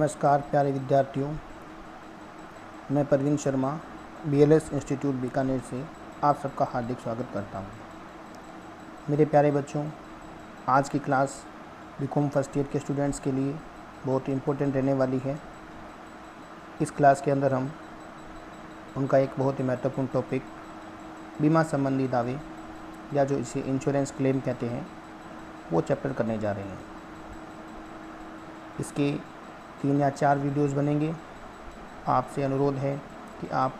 नमस्कार प्यारे विद्यार्थियों, मैं परवीन शर्मा BLS इंस्टीट्यूट बीकानेर से आप सबका हार्दिक स्वागत करता हूं। मेरे प्यारे बच्चों, आज की क्लास बीकॉम फर्स्ट ईयर के स्टूडेंट्स के लिए बहुत ही इम्पोर्टेंट रहने वाली है। इस क्लास के अंदर हम उनका एक बहुत ही महत्वपूर्ण टॉपिक बीमा संबंधी दावे या जो इसे इंश्योरेंस क्लेम कहते हैं वो चैप्टर करने जा रहे हैं। इसके 3 या 4 वीडियोज़ बनेंगे। आपसे अनुरोध है कि आप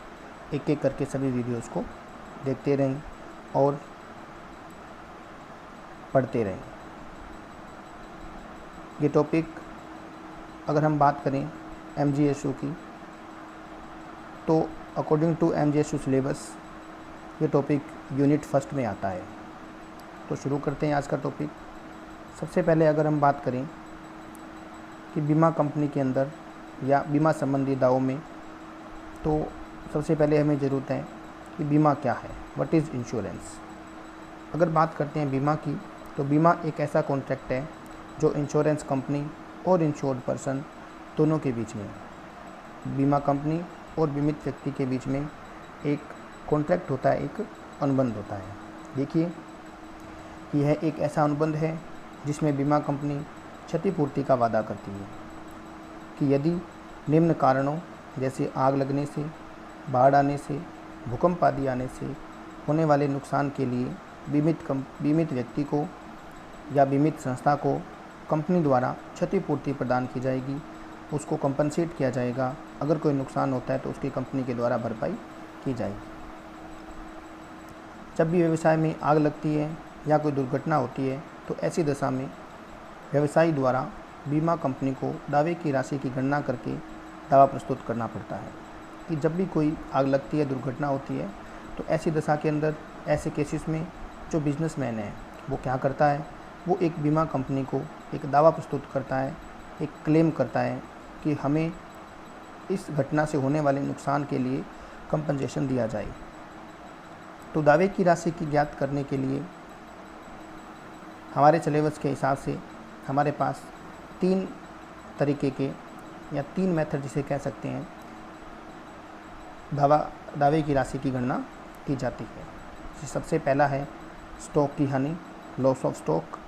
एक एक करके सभी वीडियोज़ को देखते रहें और पढ़ते रहें। ये टॉपिक अगर हम बात करें MGSU की, तो अकॉर्डिंग टू MGSU सिलेबस ये टॉपिक यूनिट फर्स्ट में आता है। तो शुरू करते हैं आज का टॉपिक। सबसे पहले अगर हम बात करें कि बीमा कंपनी के अंदर या बीमा संबंधी दावों में, तो सबसे पहले हमें ज़रूरत है कि बीमा क्या है, व्हाट इज़ इंश्योरेंस। अगर बात करते हैं बीमा की, तो बीमा एक ऐसा कॉन्ट्रैक्ट है जो इंश्योरेंस कंपनी और इंश्योर्ड पर्सन दोनों के बीच में, बीमा कंपनी और बीमित व्यक्ति के बीच में एक कॉन्ट्रैक्ट होता है, एक अनुबंध होता है। देखिए, यह एक ऐसा अनुबंध है जिसमें बीमा कंपनी क्षतिपूर्ति का वादा करती है कि यदि निम्न कारणों जैसे आग लगने से, बाढ़ आने से, भूकंप आदि आने से होने वाले नुकसान के लिए बीमित व्यक्ति को या बीमित संस्था को कंपनी द्वारा क्षतिपूर्ति प्रदान की जाएगी, उसको कंपनसेट किया जाएगा। अगर कोई नुकसान होता है तो उसकी कंपनी के द्वारा भरपाई की जाएगी। जब भी व्यवसाय में आग लगती है या कोई दुर्घटना होती है, तो ऐसी दशा में व्यवसायी द्वारा बीमा कंपनी को दावे की राशि की गणना करके दावा प्रस्तुत करना पड़ता है कि जब भी कोई आग लगती है, दुर्घटना होती है, तो ऐसी दशा के अंदर, ऐसे केसेस में जो बिजनेसमैन है वो क्या करता है, वो एक बीमा कंपनी को एक दावा प्रस्तुत करता है, एक क्लेम करता है कि हमें इस घटना से होने वाले नुकसान के लिए कंपनसेशन दिया जाए। तो दावे की राशि की ज्ञात करने के लिए हमारे सिलेबस के हिसाब से हमारे पास 3 तरीके के या 3 मेथड जिसे कह सकते हैं, दावे की राशि की गणना की जाती है। सबसे पहला है स्टॉक की हानि, लॉस ऑफ स्टॉक।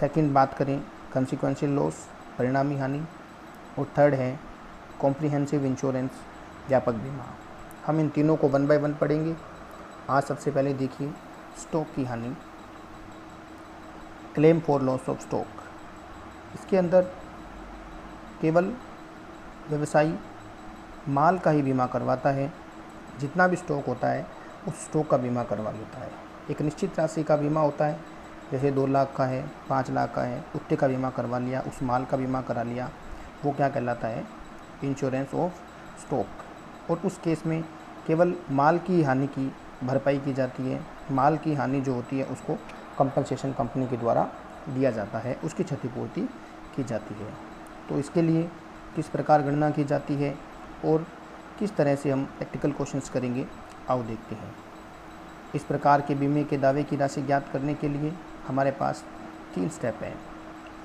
सेकंड बात करें कंसिक्वेंशियल लॉस, परिणामी हानि। और थर्ड है कॉम्प्रिहेंसिव इंश्योरेंस, व्यापक बीमा। हम इन तीनों को 1 बाय 1 पढ़ेंगे। आज सबसे पहले देखिए स्टॉक की हानि, claim for loss of stock. इसके अंदर केवल व्यवसायी माल का ही बीमा करवाता है। जितना भी स्टॉक होता है उस स्टॉक का बीमा करवा लेता है। एक निश्चित राशि का बीमा होता है, जैसे 2 लाख का है, 5 लाख का है, उतने का बीमा करवा लिया, उस माल का बीमा करा लिया, वो क्या कहलाता है, इंश्योरेंस ऑफ स्टॉक। और उस केस में केवल माल की हानि की भरपाई की जाती है। माल की हानि जो होती है उसको कंपनसेशन कंपनी के द्वारा दिया जाता है, उसकी क्षतिपूर्ति की जाती है। तो इसके लिए किस प्रकार गणना की जाती है और किस तरह से हम प्रैक्टिकल क्वेश्चंस करेंगे, आओ देखते हैं। इस प्रकार के बीमे के दावे की राशि ज्ञात करने के लिए हमारे पास 3 स्टेप हैं।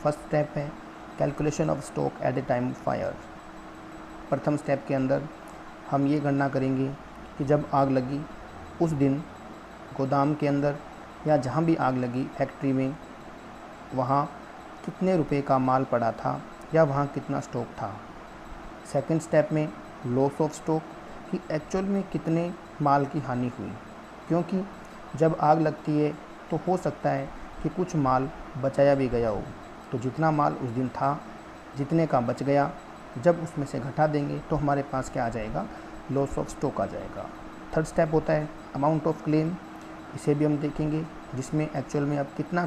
फर्स्ट स्टेप है calculation of stock at the time of fire. प्रथम स्टेप के अंदर हम ये गणना करेंगे कि जब आग लगी उस दिन गोदाम के अंदर या जहाँ भी आग लगी फैक्ट्री में, वहाँ कितने रुपए का माल पड़ा था या वहाँ कितना स्टॉक था। सेकंड स्टेप में लॉस ऑफ स्टॉक, कि एक्चुअल में कितने माल की हानि हुई, क्योंकि जब आग लगती है तो हो सकता है कि कुछ माल बचाया भी गया हो, तो जितना माल उस दिन था, जितने का बच गया, जब उसमें से घटा देंगे तो हमारे पास क्या आ जाएगा, लॉस ऑफ स्टॉक आ जाएगा। थर्ड स्टेप होता है अमाउंट ऑफ क्लेम। इसे भी हम देखेंगे, जिसमें एक्चुअल में आप कितना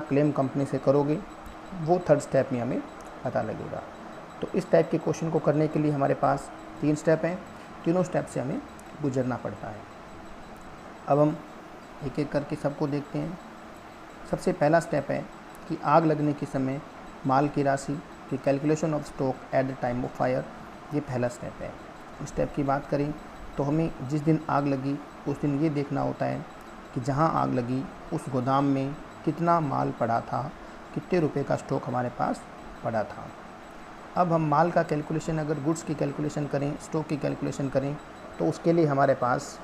क्लेम कंपनी से करोगे, वो थर्ड स्टेप में हमें पता लगेगा। तो इस टाइप के क्वेश्चन को करने के लिए हमारे पास 3 स्टेप हैं। तीनों स्टेप से हमें गुजरना पड़ता है। अब हम एक एक करके सबको देखते हैं। सबसे पहला स्टेप है कि आग लगने के समय माल की राशि की calculation of stock at the time of fire. ये पहला स्टेप है। इस स्टेप की बात करें तो हमें जिस दिन आग लगी उस दिन ये देखना होता है कि जहाँ आग लगी उस गोदाम में कितना माल पड़ा था, कितने रुपए का स्टॉक हमारे पास पड़ा था। अब हम माल का कैलकुलेशन, अगर गुड्स की कैलकुलेशन करें, स्टॉक की कैलकुलेशन करें, तो उसके लिए हमारे पास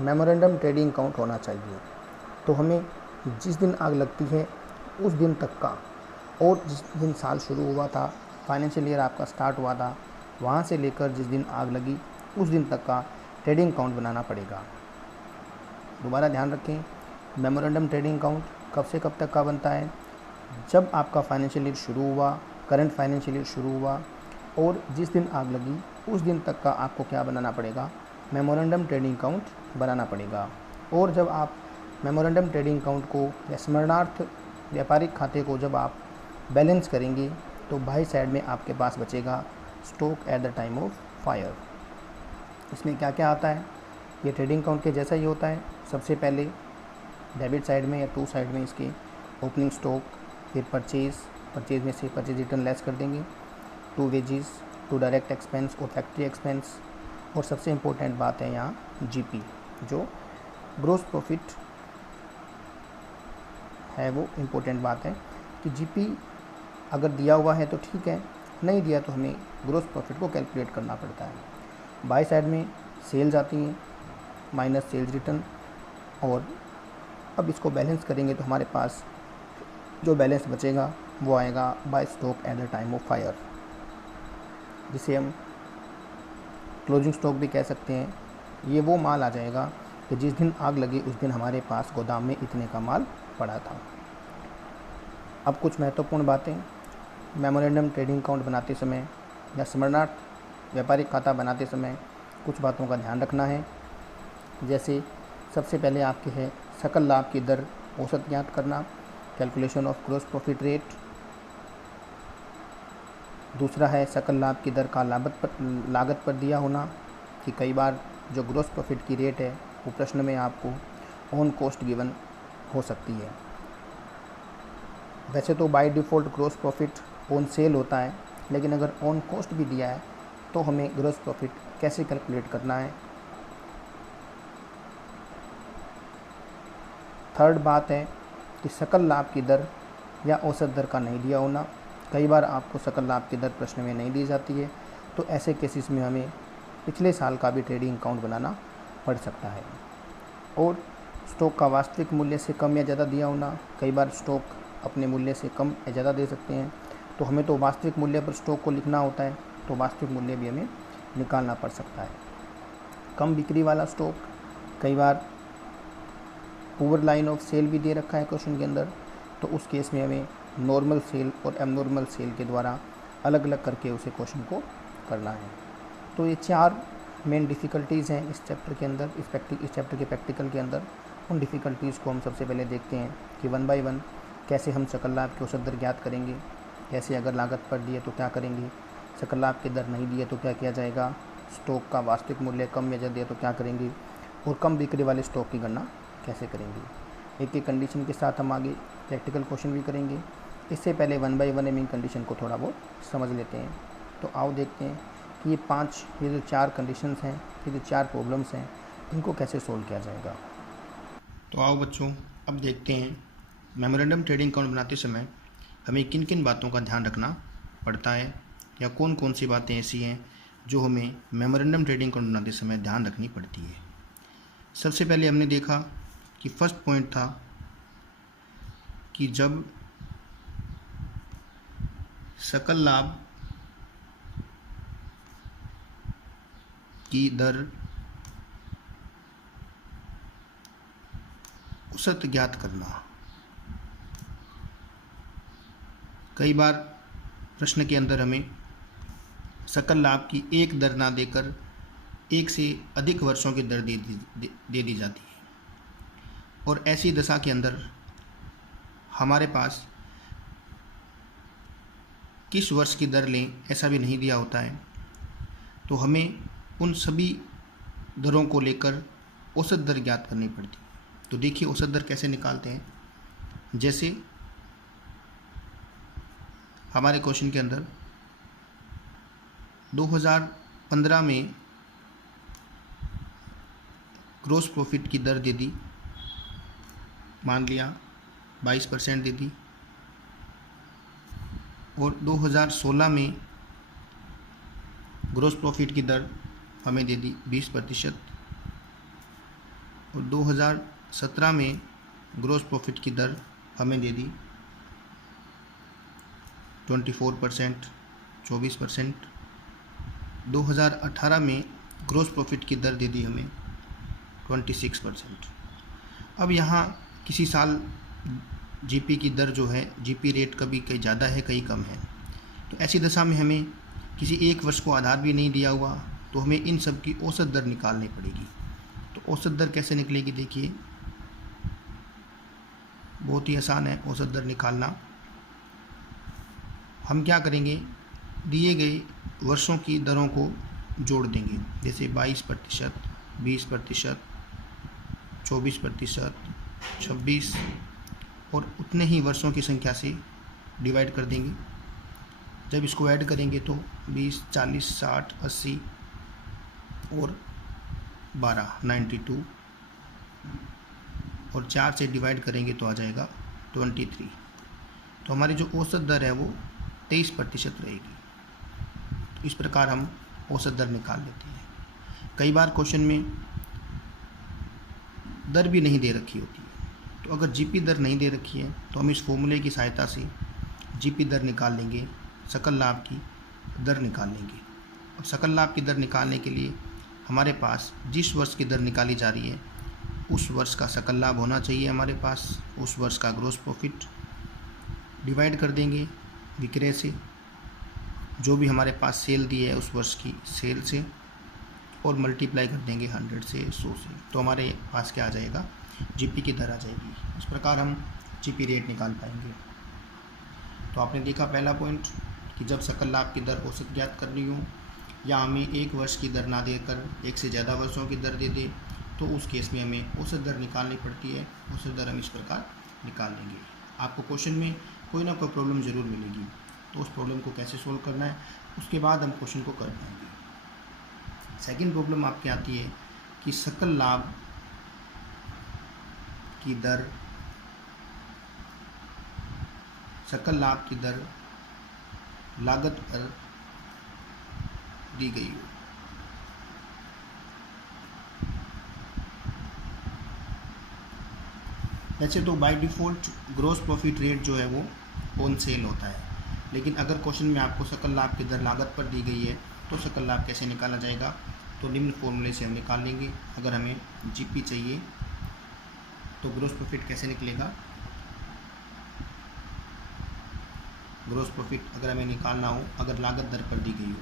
मेमोरेंडम ट्रेडिंग अकाउंट होना चाहिए। तो हमें जिस दिन आग लगती है उस दिन तक का, और जिस दिन साल शुरू हुआ था, फाइनेंशियल ईयर आपका स्टार्ट हुआ था, वहाँ से लेकर जिस दिन आग लगी उस दिन तक का ट्रेडिंग अकाउंट बनाना पड़ेगा। दोबारा ध्यान रखें, मेमोरेंडम ट्रेडिंग अकाउंट कब से कब तक का बनता है? जब आपका फाइनेंशियल ईयर शुरू हुआ, करंट फाइनेंशियल ईयर शुरू हुआ, और जिस दिन आग लगी उस दिन तक का आपको क्या बनाना पड़ेगा? मेमोरेंडम ट्रेडिंग अकाउंट बनाना पड़ेगा। और जब आप मेमोरेंडम ट्रेडिंग अकाउंट को या स्मरणार्थ व्यापारिक खाते को जब आप बैलेंस करेंगे, तो बाई साइड में आपके पास बचेगा stock at the time of fire. इसमें क्या क्या आता है? ये ट्रेडिंग अकाउंट के जैसा ही होता है। सबसे पहले डेबिट साइड में या टू साइड में इसके ओपनिंग स्टॉक, फिर परचेज में से परचेज रिटर्न लेस कर देंगे, to wages, to direct expense और फैक्ट्री एक्सपेंस, और सबसे इम्पोर्टेंट बात है यहाँ जीपी, जो ग्रोस प्रॉफिट है। वो इम्पोर्टेंट बात है कि जीपी अगर दिया हुआ है तो ठीक है, नहीं दिया तो हमें ग्रोस प्रॉफिट को कैलकुलेट करना पड़ता है। बाई साइड में सेल्स आती हैं माइनस सेल्स रिटर्न, और अब इसको बैलेंस करेंगे तो हमारे पास जो बैलेंस बचेगा वो आएगा by stock at the time of fire, जिसे हम क्लोजिंग स्टॉक भी कह सकते हैं। ये वो माल आ जाएगा कि जिस दिन आग लगी उस दिन हमारे पास गोदाम में इतने का माल पड़ा था। अब कुछ महत्वपूर्ण बातें, मेमोरेंडम ट्रेडिंग अकाउंट बनाते समय या स्मरणार्थ व्यापारिक खाता बनाते समय कुछ बातों का ध्यान रखना है। जैसे सबसे पहले आपके है सकल लाभ की दर औसत ज्ञात करना, calculation of gross profit rate. दूसरा है सकल लाभ की दर का लागत पर दिया होना, कि कई बार जो ग्रोस प्रॉफिट की रेट है वो प्रश्न में आपको ऑन कॉस्ट गिवन हो सकती है। वैसे तो by default gross profit on sale होता है, लेकिन अगर ऑन कॉस्ट भी दिया है तो हमें ग्रोस प्रॉफिट कैसे कैलकुलेट करना है। थर्ड बात है कि सकल लाभ की दर या औसत दर का नहीं दिया होना। कई बार आपको सकल लाभ की दर प्रश्न में नहीं दी जाती है, तो ऐसे केसेस में हमें पिछले साल का भी ट्रेडिंग अकाउंट बनाना पड़ सकता है। और स्टॉक का वास्तविक मूल्य से कम या ज़्यादा दिया होना। कई बार स्टॉक अपने मूल्य से कम या ज़्यादा दे सकते हैं, तो हमें तो वास्तविक मूल्य पर स्टॉक को लिखना होता है, तो वास्तविक मूल्य भी हमें निकालना पड़ सकता है। कम बिक्री वाला स्टॉक, कई बार पुअर लाइन ऑफ सेल भी दे रखा है क्वेश्चन के अंदर, तो उस केस में हमें नॉर्मल सेल और एबनॉर्मल सेल के द्वारा अलग अलग करके उसे क्वेश्चन को करना है। तो ये 4 मेन डिफ़िकल्टीज़ हैं इस चैप्टर के अंदर, इस चैप्टर के प्रैक्टिकल के अंदर। उन डिफ़िकल्टीज़ को हम सबसे पहले देखते हैं कि 1 बाय 1 कैसे हम सकल लाभ की औसत दर ज्ञात करेंगे, कैसे अगर लागत पर दिए तो क्या करेंगे, सकल लाभ की दर नहीं दिए तो क्या किया जाएगा, स्टॉक का वास्तविक मूल्य कम या ज़्यादा दिया तो क्या करेंगे, और कम बिक्री वाले स्टॉक की गणना कैसे करेंगे। एक एक कंडीशन के साथ हम आगे प्रैक्टिकल क्वेश्चन भी करेंगे। इससे पहले 1 बाय 1 एमिंग कंडीशन को थोड़ा बहुत समझ लेते हैं। तो आओ देखते हैं कि ये जो 4 कंडीशंस हैं, ये जो 4 प्रॉब्लम्स हैं, इनको कैसे सोल्व किया जाएगा। तो आओ बच्चों, अब देखते हैं मेमोरेंडम ट्रेडिंग अकाउंट बनाते समय हमें किन किन बातों का ध्यान रखना पड़ता है, या कौन कौन सी बातें ऐसी हैं जो हमें मेमोरेंडम ट्रेडिंग अकाउंट बनाते समय ध्यान रखनी पड़ती है। सबसे पहले हमने देखा कि फर्स्ट पॉइंट था कि जब सकल लाभ की दर औसत ज्ञात करना। कई बार प्रश्न के अंदर हमें सकल लाभ की एक दर ना देकर एक से अधिक वर्षों की दर दे दी जाती है, और ऐसी दशा के अंदर हमारे पास किस वर्ष की दर लें ऐसा भी नहीं दिया होता है, तो हमें उन सभी दरों को लेकर औसत दर ज्ञात करनी पड़ती है। तो देखिए औसत दर कैसे निकालते हैं। जैसे हमारे क्वेश्चन के अंदर 2015 में ग्रोस प्रॉफिट की दर दे दी, मान लिया 22% दे दी, और 2016 में ग्रॉस प्रॉफिट की दर हमें दे दी 20% और 2017 में ग्रॉस प्रॉफिट की दर हमें दे दी 24%, 24%। 2018 में ग्रॉस प्रॉफिट की दर दे दी हमें 26%। अब यहाँ किसी साल जीपी की दर जो है, जीपी रेट कभी कहीं ज़्यादा है, कहीं कम है, तो ऐसी दशा में हमें किसी एक वर्ष को आधार भी नहीं दिया हुआ, तो हमें इन सब की औसत दर निकालनी पड़ेगी। तो औसत दर कैसे निकलेगी, देखिए बहुत ही आसान है औसत दर निकालना। हम क्या करेंगे, दिए गए वर्षों की दरों को जोड़ देंगे, जैसे 22%, 20%, 24%, 26 और उतने ही वर्षों की संख्या से डिवाइड कर देंगे। जब इसको ऐड करेंगे तो 20, 40, 60, 80 और 12, 92 और 4 से डिवाइड करेंगे तो आ जाएगा 23। तो हमारी जो औसत दर है वो 23% रहेगी। तो इस प्रकार हम औसत दर निकाल लेते हैं। कई बार क्वेश्चन में दर भी नहीं दे रखी होती है, तो अगर जीपी दर नहीं दे रखी है तो हम इस फॉर्मूले की सहायता से जीपी दर निकाल लेंगे, सकल लाभ की दर निकाल लेंगे। और सकल लाभ की दर निकालने के लिए हमारे पास जिस वर्ष की दर निकाली जा रही है उस वर्ष का सकल लाभ होना चाहिए हमारे पास, उस वर्ष का ग्रॉस प्रॉफिट डिवाइड कर देंगे विक्रय से, जो भी हमारे पास सेल दी है उस वर्ष की सेल से, और मल्टीप्लाई कर देंगे 100 से, 100 से, तो हमारे पास क्या आ जाएगा, जीपी की दर आ जाएगी। इस प्रकार हम जीपी रेट निकाल पाएंगे। तो आपने देखा पहला पॉइंट कि जब सकल लाभ की दर औसत ज्ञात करनी हो या हमें एक वर्ष की दर ना देकर एक से ज़्यादा वर्षों की दर दे दे, तो उस केस में हमें औसत दर निकालनी पड़ती है। औसत दर हम इस प्रकार निकाल लेंगे। आपको क्वेश्चन में कोई ना कोई प्रॉब्लम ज़रूर मिलेगी, तो उस प्रॉब्लम को कैसे सोल्व करना है उसके बाद हम क्वेश्चन को कर पाएंगे। सेकंड प्रॉब्लम आपके आती है कि सकल लाभ की दर, सकल लाभ की दर लागत पर दी गई हो। वैसे तो by default gross profit rate जो है वो ऑन सेल होता है, लेकिन अगर क्वेश्चन में आपको सकल लाभ की दर लागत पर दी गई है तो सकल लाभ कैसे निकाला जाएगा, तो निम्न फॉर्मूले से हम निकाल लेंगे। अगर हमें जीपी चाहिए तो ग्रॉस प्रॉफिट कैसे निकलेगा, ग्रॉस प्रॉफिट अगर हमें निकालना हो, अगर लागत दर पर दी गई हो,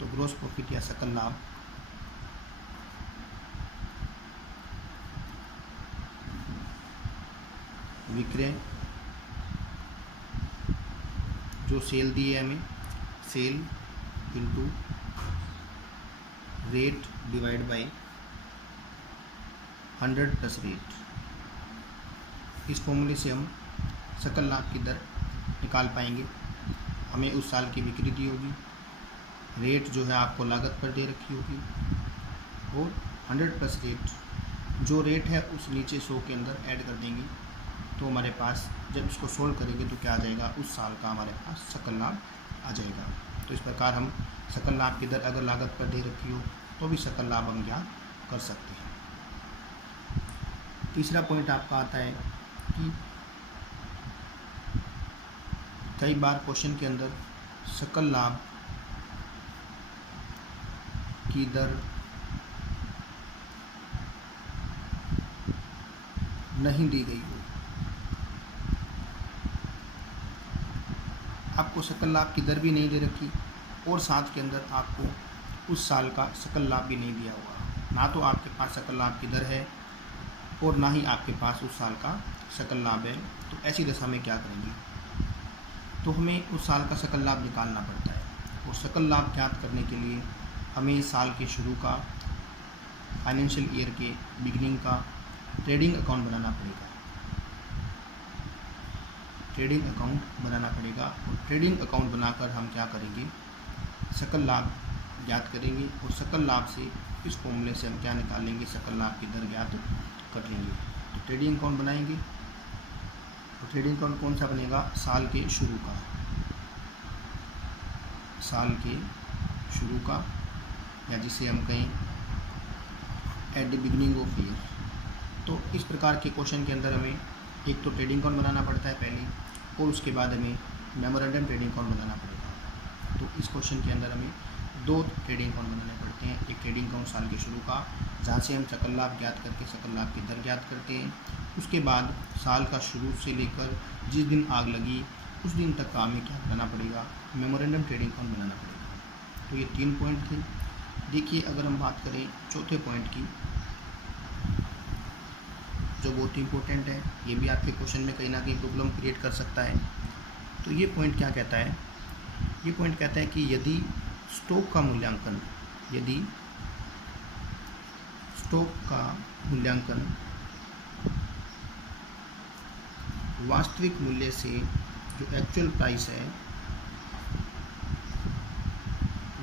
तो ग्रॉस प्रॉफिट या सकल लाभ विक्रय जो सेल दी है हमें, sale into rate divide by 100 plus rate. इस फॉर्मूले से हम सकल लाभ की दर निकाल पाएंगे। हमें उस साल की बिक्री दी होगी, रेट जो है आपको लागत पर दे रखी होगी, और 100 प्लस रेट, जो रेट है उस नीचे 100 के अंदर ऐड कर देंगे, तो हमारे पास जब इसको सोल्व करेंगे तो क्या आ जाएगा, उस साल का हमारे पास सकल लाभ आ जाएगा। तो इस प्रकार हम सकल लाभ की दर अगर लागत पर दे रखी हो तो भी सकल लाभ हम ज्ञात कर सकते हैं। तीसरा पॉइंट आपका आता है कि कई बार क्वेश्चन के अंदर सकल लाभ की दर नहीं दी गई हो, आपको सकल लाभ की दर भी नहीं दे रखी और साथ के अंदर आपको उस साल का सकल लाभ भी नहीं दिया हुआ, ना तो आपके पास सकल लाभ की दर है और ना ही आपके पास उस साल का सकल लाभ है। तो ऐसी दशा में क्या करेंगे, तो हमें उस साल का सकल लाभ निकालना पड़ता है, और सकल लाभ ज्ञात करने के लिए हमें साल के शुरू का, फाइनेंशियल ईयर के बिगिनिंग का ट्रेडिंग अकाउंट बनाना पड़ेगा, ट्रेडिंग अकाउंट बनाना पड़ेगा। और ट्रेडिंग अकाउंट बनाकर हम क्या करेंगे, सकल लाभ ज्ञात करेंगे, और सकल लाभ से इस फॉर्मूले से हम क्या निकाल लेंगे, सकल लाभ की दर ज्ञात कर लेंगे। तो ट्रेडिंग अकाउंट बनाएंगे, तो ट्रेडिंग अकाउंट कौन सा बनेगा, साल के शुरू का, साल के शुरू का, या जिसे हम कहें at the beginning of year. तो इस प्रकार के क्वेश्चन के अंदर हमें एक तो ट्रेडिंग अकाउंट बनाना पड़ता है पहले, और उसके बाद हमें मेमोरेंडम ट्रेडिंग अकाउंट बनाना पड़ेगा। तो इस क्वेश्चन के अंदर हमें 2 ट्रेडिंग अकाउंट बनाने पड़ते हैं। एक ट्रेडिंग अकाउंट साल के शुरू का, जहाँ से हम सकल लाभ ज्ञात करके सकल लाभ की दर ज्ञात करते हैं। उसके बाद साल का शुरू से लेकर जिस दिन आग लगी उस दिन तक का हमें क्या बनाना पड़ेगा, मेमोरेंडम ट्रेडिंग अकाउंट बनाना पड़ेगा। तो ये 3 पॉइंट थे। देखिए अगर हम बात करें चौथे पॉइंट की, जो बहुत इम्पोर्टेंट है, ये भी आपके क्वेश्चन में कहीं ना कहीं प्रॉब्लम क्रिएट कर सकता है। तो ये पॉइंट क्या कहता है, ये पॉइंट कहता है कि यदि स्टॉक का मूल्यांकन वास्तविक मूल्य से, जो एक्चुअल प्राइस है,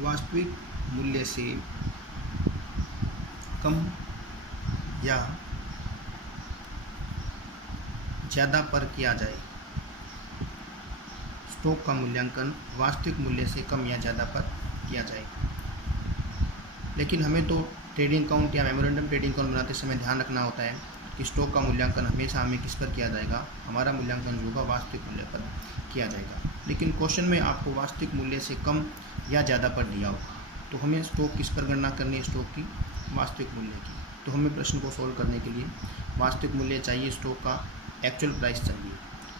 वास्तविक मूल्य से कम या ज़्यादा पर किया जाए। स्टॉक का मूल्यांकन वास्तविक मूल्य से कम या ज़्यादा पर किया जाए। लेकिन हमें तो ट्रेडिंग अकाउंट या मेमोरेंडम ट्रेडिंग अकाउंट बनाते समय ध्यान रखना होता है कि स्टॉक का मूल्यांकन हमेशा हमें किस पर किया जाएगा, हमारा मूल्यांकन जो होगा वास्तविक मूल्य पर किया जाएगा। लेकिन क्वेश्चन में आपको वास्तविक मूल्य से कम या ज़्यादा पर दिया होगा, तो हमें स्टॉक किस पर गणना करनी है, स्टॉक की वास्तविक मूल्य की। तो हमें प्रश्न को सॉल्व करने के लिए वास्तविक मूल्य चाहिए, स्टॉक का एक्चुअल प्राइस चाहिए।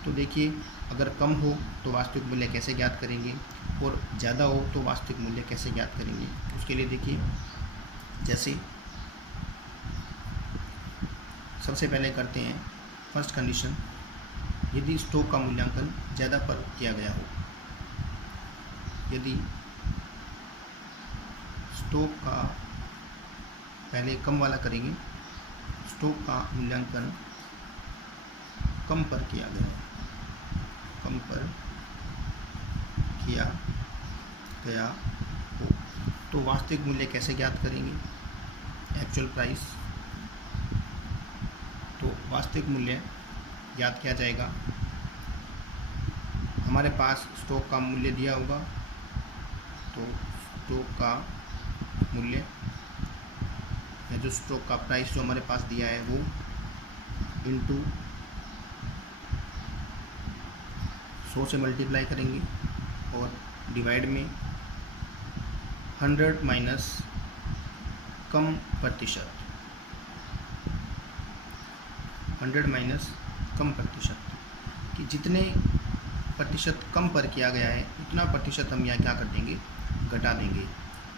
तो देखिए अगर कम हो तो वास्तविक मूल्य कैसे ज्ञात करेंगे, और ज़्यादा हो तो वास्तविक मूल्य कैसे ज्ञात करेंगे। उसके लिए देखिए, जैसे सबसे पहले करते हैं फर्स्ट कंडीशन, यदि स्टॉक का मूल्यांकन ज़्यादा पर किया गया हो, यदि स्टॉक का, पहले कम वाला करेंगे, स्टॉक का मूल्यांकन कम पर किया गया, कम पर किया गया हो, तो वास्तविक मूल्य कैसे ज्ञात करेंगे, एक्चुअल प्राइस। तो वास्तविक मूल्य ज्ञात किया जाएगा, हमारे पास स्टॉक का मूल्य दिया होगा, तो स्टॉक का मूल्य या जो स्टॉक का प्राइस जो हमारे पास दिया है वो इंटू 100 से मल्टीप्लाई करेंगे, और डिवाइड में 100 माइनस कम प्रतिशत, 100 माइनस कम प्रतिशत, कि जितने प्रतिशत कम पर किया गया है उतना प्रतिशत हम यहाँ क्या कर देंगे, घटा देंगे।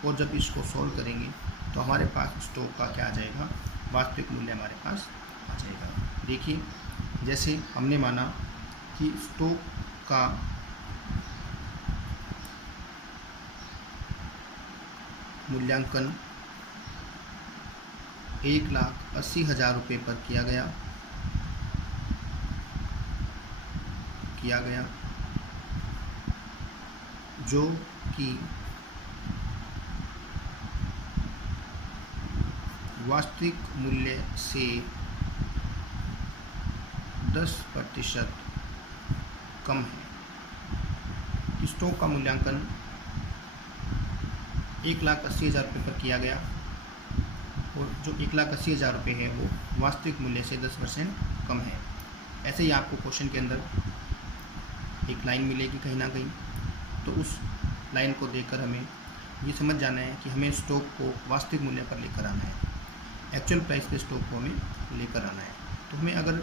और जब इसको सॉल्व करेंगे तो हमारे पास स्टॉक का क्या आ जाएगा, वास्तविक मूल्य हमारे पास आ जाएगा। देखिए जैसे हमने माना कि स्टॉक का मूल्यांकन 1,80,000 रुपये पर किया गया, जो कि वास्तविक मूल्य से 10% कम है। स्टॉक का मूल्यांकन 1,80,000 रुपये पर किया गया, और जो 1,80,000 रुपये है वो वास्तविक मूल्य से 10% कम है। ऐसे ही आपको क्वेश्चन के अंदर एक लाइन मिलेगी कहीं ना कहीं, तो उस लाइन को देखकर हमें ये समझ जाना है कि हमें स्टॉक को वास्तविक मूल्य पर लेकर आना है, एक्चुअल प्राइस पे स्टॉक को हमें लेकर आना है। तो हमें अगर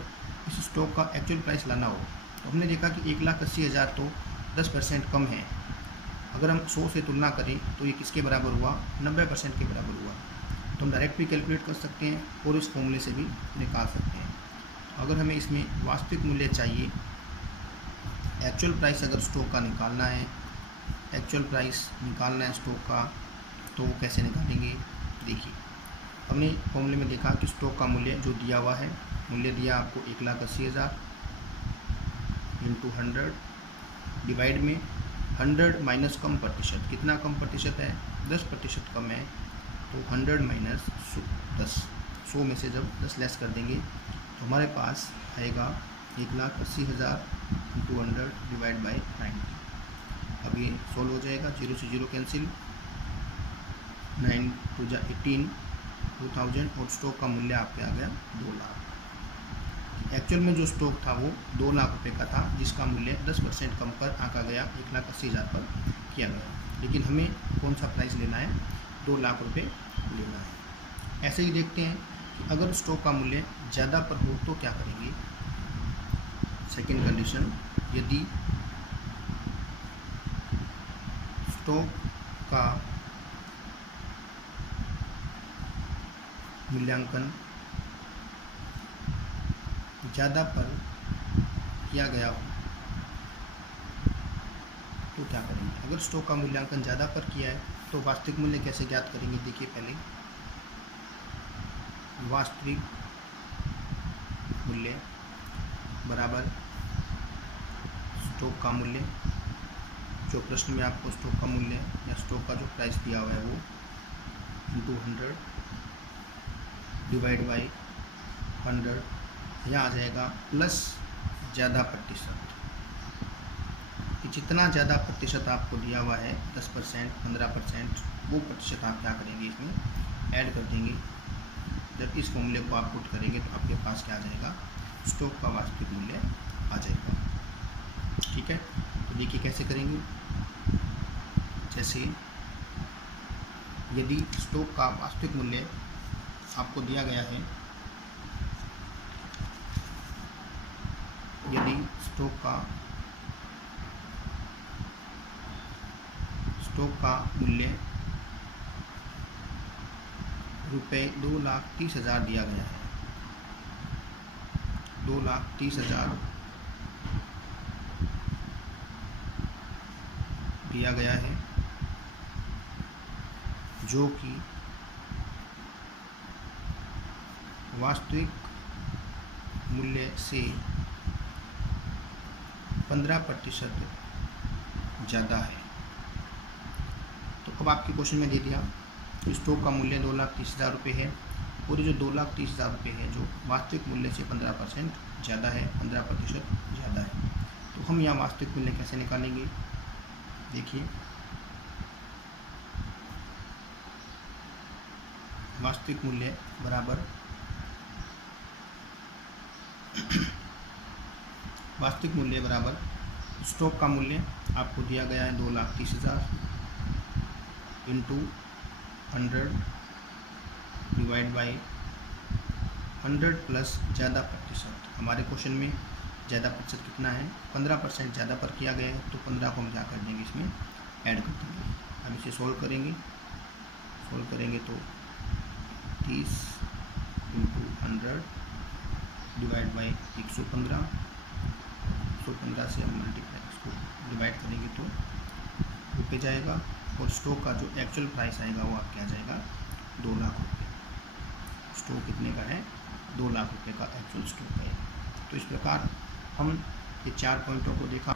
इस स्टॉक का एक्चुअल प्राइस लाना हो, तो हमने देखा कि 1,80,000 तो 10% कम है। अगर हम 100 से तुलना करें तो ये किसके बराबर हुआ, 90% के बराबर हुआ। तो हम डायरेक्ट भी कैलकुलेट कर सकते हैं और इस फॉर्मूले से भी निकाल सकते हैं। अगर हमें इसमें वास्तविक मूल्य चाहिए, एक्चुअल प्राइस अगर स्टॉक का निकालना है, एक्चुअल प्राइस निकालना है स्टॉक का, तो वो कैसे निकालेंगे। देखिए हमने फॉर्मूले में देखा कि स्टॉक का मूल्य जो दिया हुआ है, मूल्य दिया आपको 1,80,000 इंटू 100 डिवाइड में 100 माइनस कम प्रतिशत, कितना कम प्रतिशत है, 10% कम है, तो 100 माइनस 10, 100 में से जब 10 लेस कर देंगे तो हमारे पास आएगा 1,80,000 इंटू 100 डिवाइड बाई 90। अब ये सोल्व हो जाएगा, 0 से 0 कैंसिल, 9 2 जा 18, 2000 और स्टॉक का मूल्य आपके आ गया 2 लाख। एक्चुअल में जो स्टॉक था वो 2 लाख रुपए का था, जिसका मूल्य 10% कम पर आंका गया 1,80,000 पर किया गया। लेकिन हमें कौन सा प्राइस लेना है, 2 लाख रुपए लेना है। ऐसे ही देखते हैं कि अगर स्टॉक का मूल्य ज़्यादा पर हो तो क्या करेंगे। सेकेंड कंडीशन, यदि स्टॉक का मूल्यांकन ज़्यादा पर किया गया हो तो क्या करेंगे। अगर स्टॉक का मूल्यांकन ज़्यादा पर किया है तो वास्तविक मूल्य कैसे ज्ञात करेंगे। देखिए पहले वास्तविक मूल्य बराबर स्टॉक का मूल्य, जो प्रश्न में आपको स्टॉक का मूल्य या स्टॉक का जो प्राइस दिया हुआ है वो इंटू 100 डिवाइड बाई 100, यहाँ आ जाएगा प्लस ज़्यादा प्रतिशत, कि जितना ज़्यादा प्रतिशत आपको दिया हुआ है 10%, 15%, वो प्रतिशत आप क्या करेंगे इसमें ऐड कर देंगे। जब इस फॉर्मूले को आप पुट करेंगे तो आपके पास क्या आ जाएगा, स्टॉक का वास्तविक मूल्य आ जाएगा। ठीक है, तो देखिए कैसे करेंगे। जैसे यदि स्टॉक का वास्तविक मूल्य आपको दिया गया है, यदि स्टॉक का मूल्य रुपये 2,30,000 दिया गया है, 2,30,000 दिया गया है, जो कि वास्तविक मूल्य से 15% ज़्यादा है। तो अब आपके क्वेश्चन में दे दिया कि स्टॉक का मूल्य 2,30,000 रुपये है और ये जो 2,30,000 रुपये है जो वास्तविक मूल्य से 15% ज़्यादा है, 15% ज़्यादा है। तो हम यहाँ वास्तविक मूल्य कैसे निकालेंगे। देखिए वास्तविक मूल्य बराबर वास्तविक मूल्य बराबर स्टॉक का मूल्य आपको दिया गया है 2,30,000 इंटू 100 डिवाइड बाई 100 प्लस ज़्यादा प्रतिशत। हमारे क्वेश्चन में ज़्यादा प्रतिशत कितना है, 15% ज़्यादा पर किया गया है, तो 15 को हम क्या कर देंगे इसमें ऐड कर देंगे। अब इसे सोल्व करेंगे तो 30 इंटू 100 डिवाइड बाई 115 से हम मल्टीप्लाई इसको डिवाइड करेंगे तो रुपये जाएगा, और स्टॉक का जो एक्चुअल प्राइस आएगा वो आपके आ जाएगा 2 लाख रुपये। स्टॉक कितने का है, 2 लाख रुपये का एक्चुअल स्टॉक है। तो इस प्रकार हम ये 4 पॉइंटों को देखा।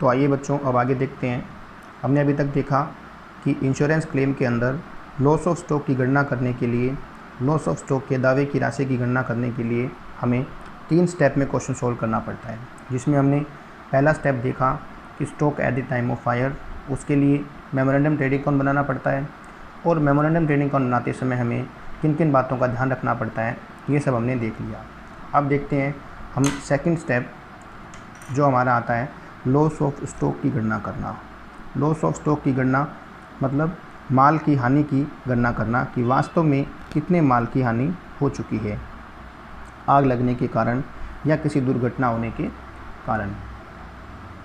तो आइए बच्चों अब आगे देखते हैं। हमने अभी तक देखा कि इंश्योरेंस क्लेम के अंदर लॉस ऑफ स्टॉक की गणना करने के लिए, लॉस ऑफ स्टॉक के दावे की राशि की गणना करने के लिए हमें 3 स्टेप में क्वेश्चन सोल्व करना पड़ता है। जिसमें हमने पहला स्टेप देखा कि stock at the time of fire, उसके लिए मेमोरेंडम ट्रेडिंग अकाउंट बनाना पड़ता है, और मेमोरेंडम ट्रेडिंग अकाउंट बनाते समय हमें किन किन बातों का ध्यान रखना पड़ता है, ये सब हमने देख लिया। अब देखते हैं हम सेकंड स्टेप जो हमारा आता है लॉस ऑफ स्टॉक की गणना करना। लॉस ऑफ स्टॉक की गणना मतलब माल की हानि की गणना करना कि वास्तव में कितने माल की हानि हो चुकी है आग लगने के कारण या किसी दुर्घटना होने के कारण।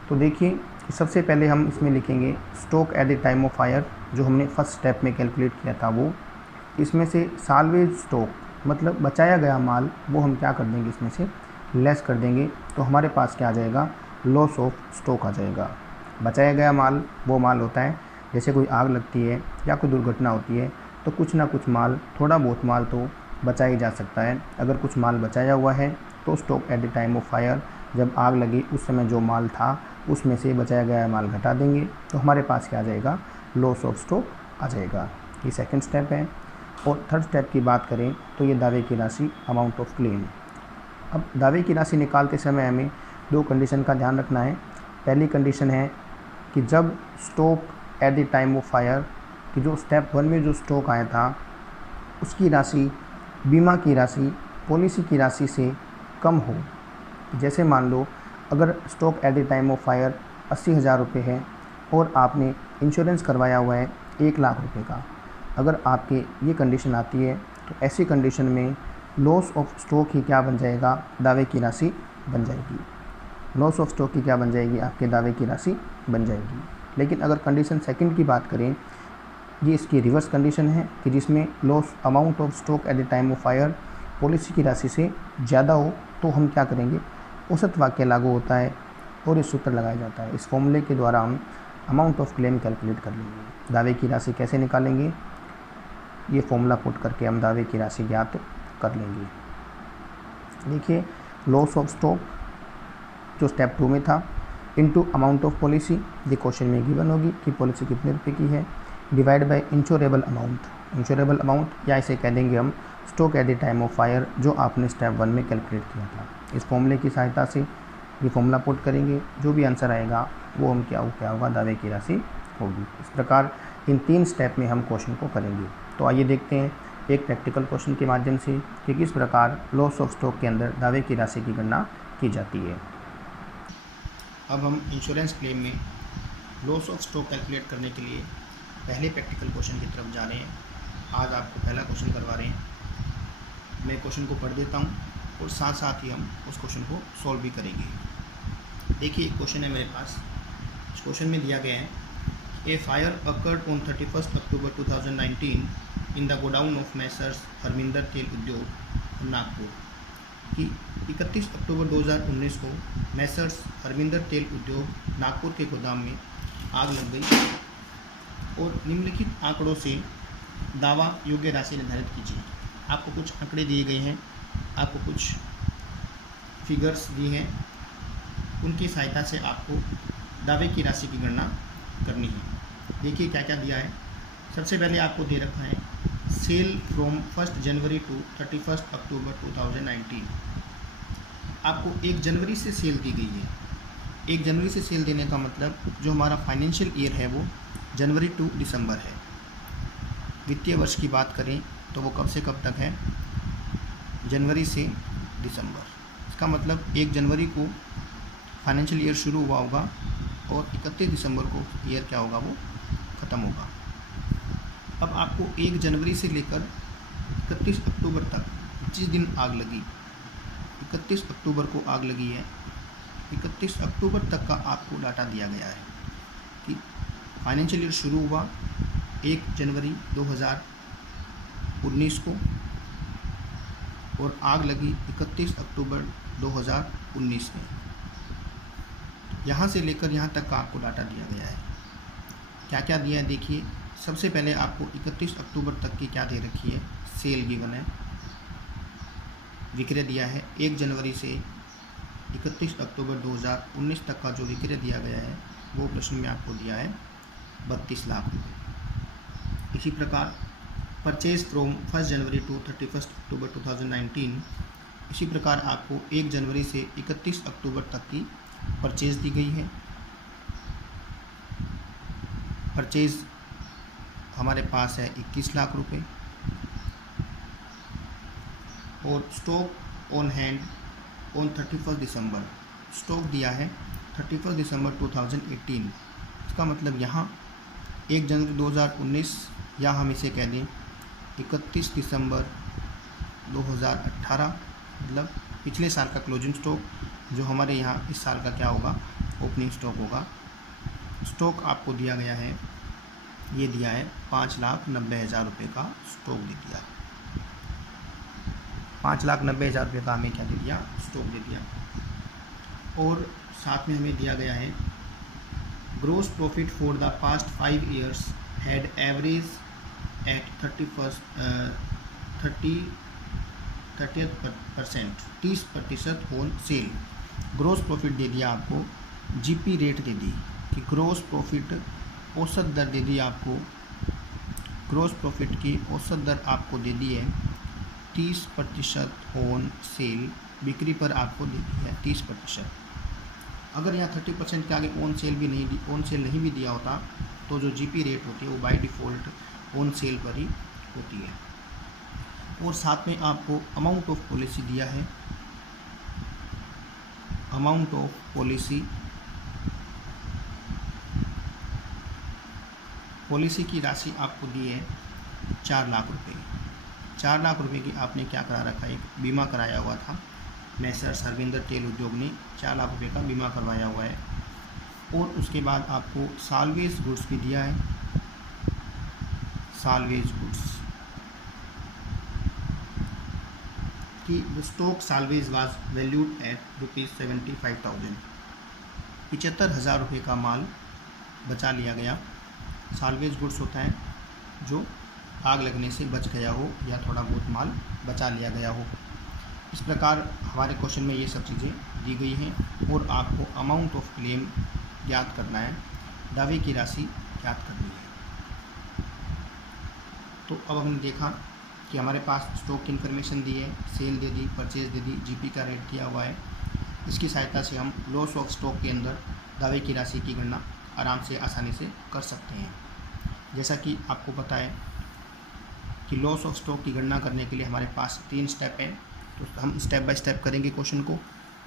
तो देखिए सबसे पहले हम इसमें लिखेंगे stock at the time of fire, जो हमने फर्स्ट स्टेप में कैलकुलेट किया था वो। इसमें से साल्वेज स्टॉक मतलब बचाया गया माल, वो हम क्या कर देंगे इसमें से लेस कर देंगे, तो हमारे पास क्या आ जाएगा, लॉस ऑफ स्टॉक आ जाएगा। बचाया गया माल वो माल होता है जैसे कोई आग लगती है या कोई दुर्घटना होती है तो कुछ ना कुछ माल, थोड़ा बहुत माल तो बचाया जा सकता है। अगर कुछ माल बचाया हुआ है तो stock at the time of fire, जब आग लगी उस समय जो माल था उसमें से बचाया गया माल घटा देंगे, तो हमारे पास क्या आ जाएगा, लॉस ऑफ स्टॉक आ जाएगा। ये सेकंड स्टेप है। और थर्ड स्टेप की बात करें तो ये दावे की राशि, अमाउंट ऑफ क्लेम। अब दावे की राशि निकालते समय हमें 2 कंडीशन का ध्यान रखना है। पहली कंडीशन है कि जब stock at the time of fire, कि जो स्टेप 1 में जो स्टॉक आया था उसकी राशि बीमा की राशि पॉलिसी की राशि से कम हो। जैसे मान लो अगर stock at the time of fire 80,000 रुपये है और आपने इंश्योरेंस करवाया हुआ है 1 लाख रुपए का, अगर आपके ये कंडीशन आती है तो ऐसी कंडीशन में लॉस ऑफ स्टॉक ही क्या बन जाएगा, दावे की राशि बन जाएगी। लॉस ऑफ स्टॉक की क्या बन जाएगी, आपके दावे की राशि बन जाएगी। लेकिन अगर कंडीशन सेकंड की बात करें, ये इसकी रिवर्स कंडीशन है कि जिसमें loss amount of stock at the time of fire policy की राशि से ज़्यादा हो, तो हम क्या करेंगे, औसत वाक्य लागू होता है और इस सूत्र लगाया जाता है। इस फॉर्मूले के द्वारा हम अमाउंट ऑफ क्लेम कैलकुलेट कर लेंगे। दावे की राशि कैसे निकालेंगे, ये फॉर्मूला पुट करके हम दावे की राशि ज्ञात कर लेंगे। देखिए, लॉस ऑफ स्टॉक जो स्टेप 2 में था इनटू अमाउंट ऑफ पॉलिसी, ये क्वेश्चन में गिवन होगी कि पॉलिसी कितने रुपए की है, divide by insurable amount. Insurable amount या इसे कह देंगे हम stock at the time of fire, जो आपने स्टेप 1 में कैलकुलेट किया था। इस फॉर्मूले की सहायता से ये फॉर्मूला पुट करेंगे, जो भी आंसर आएगा वो हम क्या होगा, दावे की राशि होगी। इस प्रकार इन 3 स्टेप में हम क्वेश्चन को करेंगे। तो आइए देखते हैं एक प्रैक्टिकल क्वेश्चन के माध्यम से कि किस प्रकार लॉस ऑफ स्टॉक के अंदर दावे की राशि की गणना की जाती है। अब हम इंश्योरेंस क्लेम में लॉस ऑफ स्टॉक कैलकुलेट करने के लिए पहले प्रैक्टिकल क्वेश्चन की तरफ जा रहे हैं। आज आपको पहला क्वेश्चन करवा रहे हैं। मैं क्वेश्चन को पढ़ देता हूँ और साथ साथ ही हम उस क्वेश्चन को सॉल्व भी करेंगे। देखिए, एक क्वेश्चन है मेरे पास। इस क्वेश्चन में दिया गया है, a fire occurred on 31 October 2019 in the godown of messrs Harminder Tel Udyog Nagpur, कि 31 अक्टूबर 2019 को मैसर्स हरमिंदर तेल उद्योग नागपुर के गोदाम में आग लग गई और निम्नलिखित आंकड़ों से दावा योग्य राशि निर्धारित कीजिए। आपको कुछ आंकड़े दिए गए हैं, आपको कुछ फिगर्स दिए हैं, उनकी सहायता से आपको दावे की राशि की गणना करनी है। देखिए क्या क्या दिया है। सबसे पहले आपको दे रखा है cell from 1 January to 31 October 2019। आपको 1 जनवरी से सेल दी गई है। 1 जनवरी से सेल देने का मतलब जो हमारा फाइनेंशियल ईयर है वो जनवरी टू दिसंबर है। वित्तीय वर्ष की बात करें तो वो कब से कब तक है, जनवरी से दिसंबर। इसका मतलब 1 जनवरी को फाइनेंशियल ईयर शुरू हुआ होगा और 31 दिसंबर को ईयर क्या होगा, वो ख़त्म होगा। अब आपको 1 जनवरी से लेकर 31 अक्टूबर तक जिस दिन आग लगी, 31 अक्टूबर को आग लगी है, 31 अक्टूबर तक का आपको डाटा दिया गया है कि फाइनेंशियल ईयर शुरू हुआ 1 जनवरी 2019 को और आग लगी 31 अक्टूबर 2019 में। यहाँ से लेकर यहाँ तक का आपको डाटा दिया गया है। क्या क्या दिया है देखिए। सबसे पहले आपको 31 अक्टूबर तक की क्या दे रखी है, सेल गिवन है, विक्रय दिया है। 1 जनवरी से 31 अक्टूबर 2019 तक का जो विक्रय दिया गया है वो प्रश्न में आपको दिया है 32 लाख रुपये। इसी प्रकार purchase from 1 January to 31 October 2019, इसी प्रकार आपको 1 जनवरी से 31 अक्टूबर तक की परचेज दी गई है। परचेज हमारे पास है 21 लाख रुपए और stock on hand on 31 December, stock दिया है 31 दिसंबर 2018। इसका मतलब यहाँ 1 जनवरी 2019 या हम इसे कह दें 31 दिसंबर 2018, मतलब पिछले साल का क्लोजिंग स्टॉक जो हमारे यहाँ इस साल का क्या होगा, ओपनिंग स्टॉक होगा। स्टॉक आपको दिया गया है, ये दिया है 5,90,000 रुपये का स्टॉक दे दिया। 5,90,000 रुपये का हमें क्या दे दिया, स्टॉक दे दिया। और साथ में हमें दिया गया है gross profit for the past 5 years had average at 30% on sale. Gross profit दे दिया आपको, जीपी रेट दे दी कि ग्रोस प्रॉफिट औसत दर दे दी आपको, ग्रोस प्रॉफिट की औसत दर आपको दे दी है 30% 30% ऑन सेल, बिक्री पर आपको दे दी है 30%। अगर यहाँ 30% के आगे ऑन सेल नहीं भी दिया होता तो जो जीपी रेट होती है वो बाय डिफ़ॉल्ट ऑन सेल पर ही होती है। और साथ में आपको अमाउंट ऑफ पॉलिसी दिया है, अमाउंट ऑफ पॉलिसी की राशि आपको दी है 4 लाख रुपए। 4 लाख रुपए की आपने क्या करा रखा है, एक बीमा कराया हुआ था, मैसर्स हरविंदर तेल उद्योग ने 4 लाख रुपए का बीमा करवाया हुआ है। और उसके बाद आपको साल्वेज गुड्स भी दिया है, साल्वेज गुड्स कि stock salvage was valued at ₹75,000, 75,000 रुपये का माल बचा लिया गया। साल्वेज गुड्स होता है जो आग लगने से बच गया हो या थोड़ा बहुत माल बचा लिया गया हो। इस प्रकार हमारे क्वेश्चन में ये सब चीज़ें दी गई हैं और आपको अमाउंट ऑफ क्लेम ज्ञात करना है, दावे की राशि ज्ञात करनी है। तो अब हमने देखा कि हमारे पास स्टॉक की इन्फॉर्मेशन दी है, सेल दे दी, परचेज दे दी, जीपी का रेट दिया हुआ है। इसकी सहायता से हम लॉस ऑफ स्टॉक के अंदर दावे की राशि की गणना आराम से आसानी से कर सकते हैं। जैसा कि आपको पता है कि लॉस ऑफ स्टॉक की गणना करने के लिए हमारे पास 3 स्टेप हैं, तो हम स्टेप बाय स्टेप करेंगे क्वेश्चन को।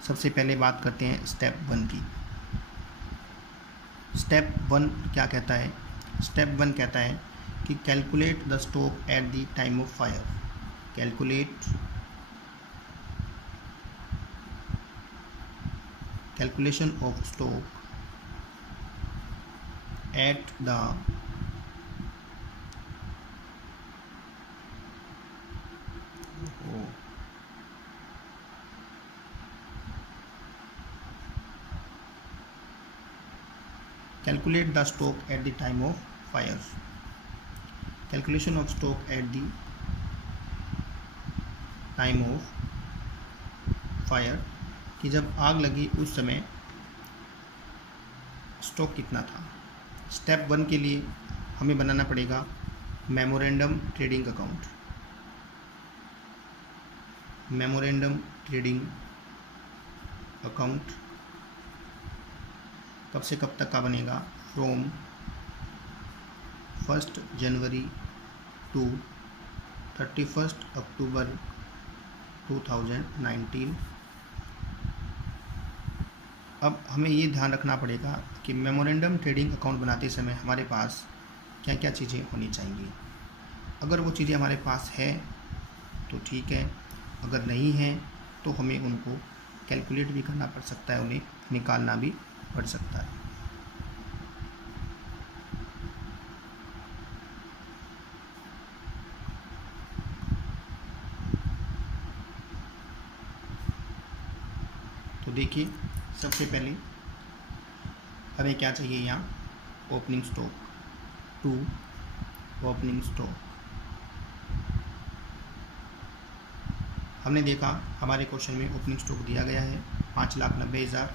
सबसे पहले बात करते हैं स्टेप 1 की। स्टेप 1 क्या कहता है? स्टेप 1 कहता है कि calculate the stock at the time of fire. Calculation of stock at the calculate the stock at the time of fire। Calculation of stock at the time of fire कि जब आग लगी उस समय स्टॉक कितना था। स्टेप 1 के लिए हमें बनाना पड़ेगा memorandum trading account. Memorandum trading account कब से कब तक का बनेगा? From 1 January to 31 October 2019। अब हमें ये ध्यान रखना पड़ेगा कि मेमोरेंडम ट्रेडिंग अकाउंट बनाते समय हमारे पास क्या क्या चीज़ें होनी चाहिए। अगर वो चीज़ें हमारे पास है तो ठीक है, अगर नहीं है तो हमें उनको कैलकुलेट भी करना पड़ सकता है, उन्हें निकालना भी पड़ सकता है। तो देखिए, सबसे पहले हमें क्या चाहिए यहाँ? Opening stock to opening stock. हमने देखा हमारे क्वेश्चन में ओपनिंग स्टॉक दिया गया है 5,90,000,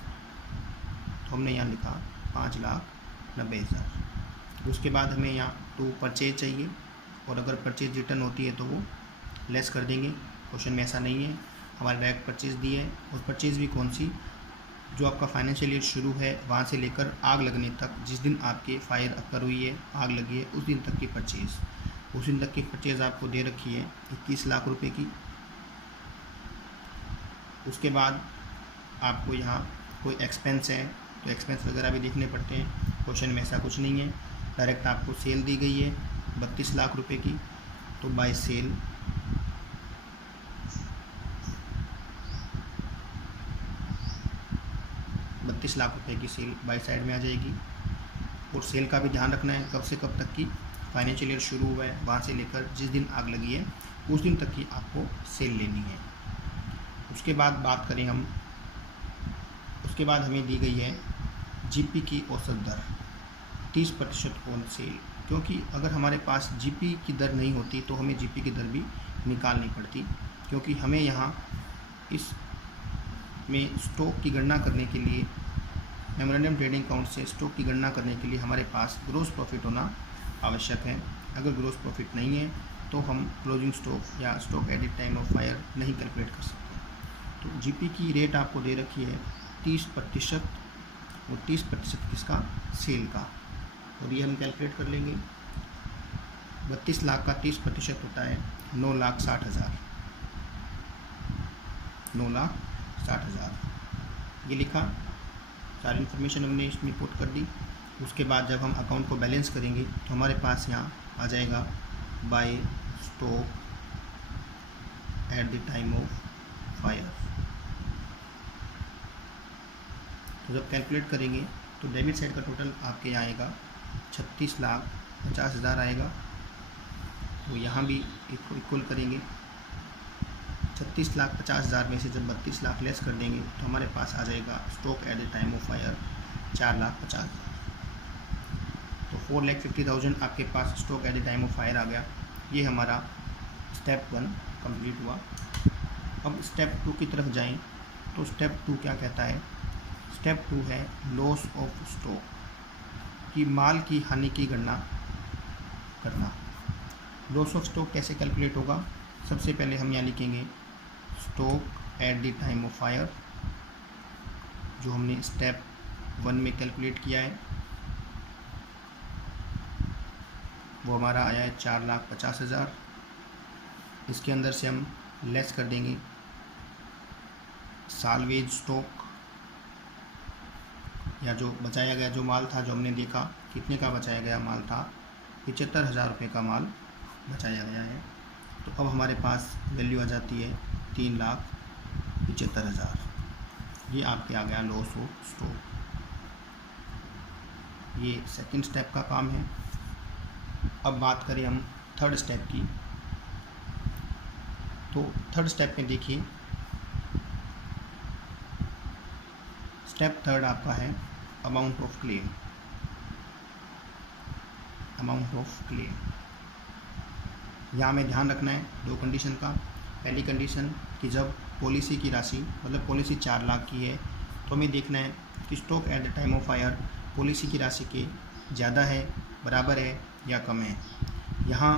तो हमने यहाँ लिखा 5,90,000। उसके बाद हमें यहाँ टू परचेज चाहिए, और अगर परचेज रिटर्न होती है तो वो लेस कर देंगे। क्वेश्चन में ऐसा नहीं है, हमारे डायरेक्ट परचेज दी है, और परचेज भी कौन सी? जो आपका फाइनेंशियल ईयर शुरू है वहाँ से लेकर आग लगने तक, जिस दिन आपके फायर अकर हुई है, आग लगी है, उस दिन तक की परचेज़। उस दिन तक की परचेज़ आपको दे रखी है 21 लाख रुपए की। उसके बाद आपको यहाँ कोई एक्सपेंस है तो एक्सपेंस वगैरह भी देखने पड़ते हैं। क्वेश्चन में ऐसा कुछ नहीं है, डायरेक्ट आपको सेल दी गई है 32 लाख रुपए की, तो बाय सेल 32 लाख रुपए की सेल बाई साइड में आ जाएगी। और सेल का भी ध्यान रखना है, कब से कब तक की फाइनेंशियल ईयर शुरू हुआ है वहाँ से लेकर जिस दिन आग लगी है उस दिन तक की आपको सेल लेनी है। उसके बाद बात करें हम, उसके बाद हमें दी गई है जीपी की औसत दर 30% ऑन सेल, क्योंकि अगर हमारे पास जीपी की दर नहीं होती तो हमें जीपी की दर भी निकालनी पड़ती, क्योंकि हमें यहाँ इस में स्टॉक की गणना करने के लिए, मेमोरेंडम ट्रेडिंग अकाउंट से स्टॉक की गणना करने के लिए हमारे पास ग्रॉस प्रॉफिट होना आवश्यक है। अगर ग्रॉस प्रॉफिट नहीं है तो हम क्लोजिंग स्टॉक या stock at the time of fire नहीं कैलकुलेट कर सकते। तो जीपी की रेट आपको दे रखी है 30% और 30% किसका, सेल का। और ये हम कैलकुलेट कर लेंगे। 32 लाख का 30% होता है 9,60,000, 9,60,000। ये लिखा, सारी इन्फॉर्मेशन हमने इसमें पुट कर दी। उसके बाद जब हम अकाउंट को बैलेंस करेंगे तो हमारे पास यहाँ आ जाएगा by stock at the time of fire. तो जब कैलकुलेट करेंगे तो डेबिट साइड का टोटल आपके यहाँ आएगा 36,50,000 आएगा। तो यहाँ भी इक्वल करेंगे, 36,50,000 में से जब 32 लाख लेस कर देंगे तो हमारे पास आ जाएगा stock at the time of fire 4,50,000। तो 4,50,000 आपके पास stock at the time of fire आ गया। ये हमारा स्टेप 1 कंप्लीट हुआ। अब स्टेप 2 की तरफ जाएं तो स्टेप 2 क्या कहता है। स्टेप 2 है लॉस ऑफ स्टॉक, कि माल की हानि की गणना करना। लॉस ऑफ स्टॉक कैसे कैलकुलेट होगा। सबसे पहले हम यहाँ लिखेंगे stock at the time of fire, जो हमने स्टेप 1 में कैलकुलेट किया है, वो हमारा आया है 4,50,000। इसके अंदर से हम लेस कर देंगे साल्वेज स्टॉक, या जो बचाया गया जो माल था, जो हमने देखा कितने का बचाया गया माल था, 75,000 रुपये का माल बचाया गया है। तो अब हमारे पास वैल्यू आ जाती है 3,75,000। ये आपके आ गया लॉस ऑफ स्टॉक। ये सेकंड स्टेप का काम है। अब बात करें हम थर्ड स्टेप की, तो थर्ड स्टेप में देखिए, स्टेप थर्ड आपका है amount of claim. Amount of claim यहाँ में ध्यान रखना है 2 कंडीशन का। पहली कंडीशन कि जब पॉलिसी की राशि, मतलब पॉलिसी 4 लाख की है, तो हमें देखना है कि stock at the time of fire policy की राशि के ज़्यादा है, बराबर है या कम है। यहाँ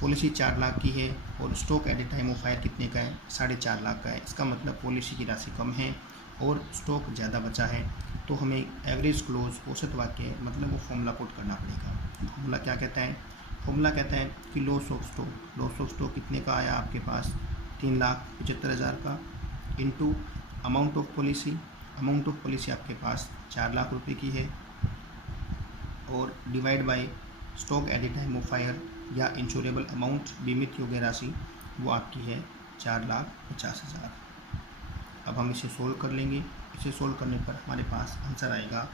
पॉलिसी 4 लाख की है और stock at the time of fire कितने का है, 4.5 लाख का है। इसका मतलब पॉलिसी की राशि कम है और स्टॉक ज़्यादा बचा है। तो हमें एवरेज क्लोज, औसत वाक्य, मतलब वो फॉर्मूला पुट करना पड़ेगा। फॉर्मूला क्या कहता है। फॉर्मूला कहता है कि loss of stock, loss of stock कितने का आया आपके पास, 3,75,000 का, into amount of policy. Amount of policy आपके पास 4 लाख रुपए की है, और divide by stock at the time of fire, या इंश्योरेबल अमाउंट, बीमित योग्य राशि, वो आपकी है 4,50,000। अब हम इसे सोल्व कर लेंगे। इसे सोल्व करने पर हमारे पास आंसर आएगा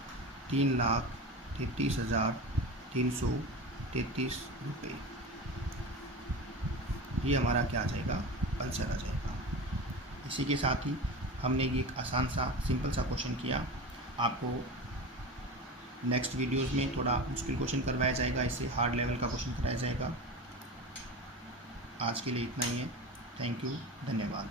3,33,333 रुपये। ये हमारा क्या आ जाएगा, आंसर आ जाएगा। इसी के साथ ही हमने ये एक आसान सा सिंपल सा क्वेश्चन किया। आपको नेक्स्ट वीडियोस में थोड़ा मुश्किल क्वेश्चन करवाया जाएगा, इससे हार्ड लेवल का क्वेश्चन कराया जाएगा। आज के लिए इतना ही है। थैंक यू, धन्यवाद।